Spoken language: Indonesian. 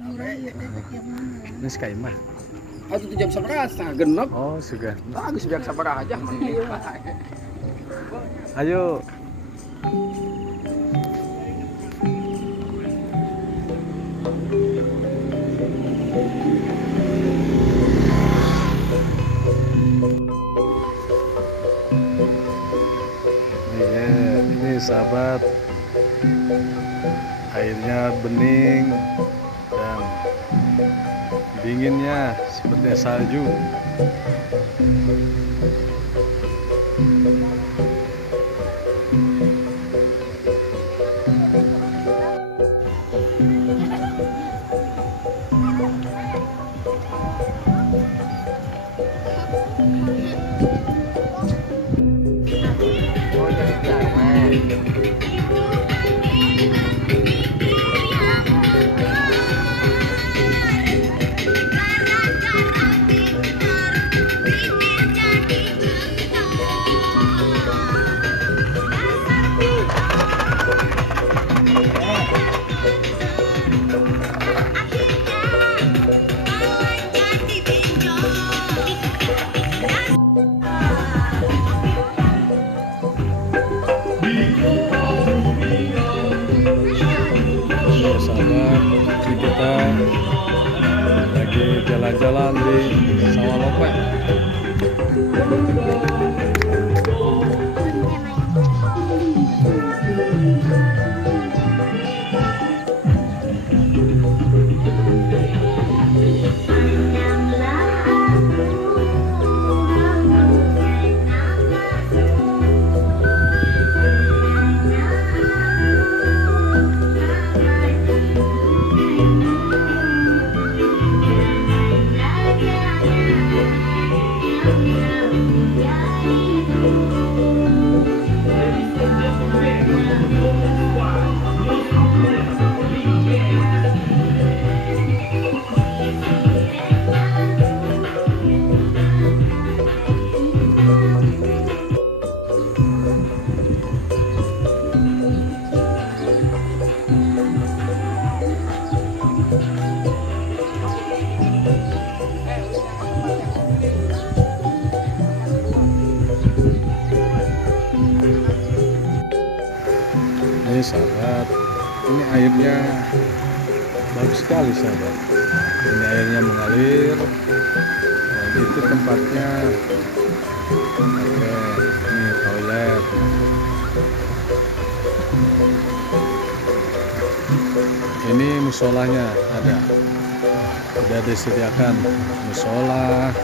Ini sekai mah. Atau tuh jam seberapa? Genep. Oh, sudah. Bagus biar sabar aja. Ayo. Ini sahabat, airnya bening dan dinginnya seperti salju. Sahabat, ini kita lagi jalan-jalan di Sawah Lope. Ini sahabat, ini airnya bagus sekali sahabat. Ini airnya mengalir. Nah, itu tempatnya. Oke, ini toilet. Ini musolanya ada. Sudah disediakan musola.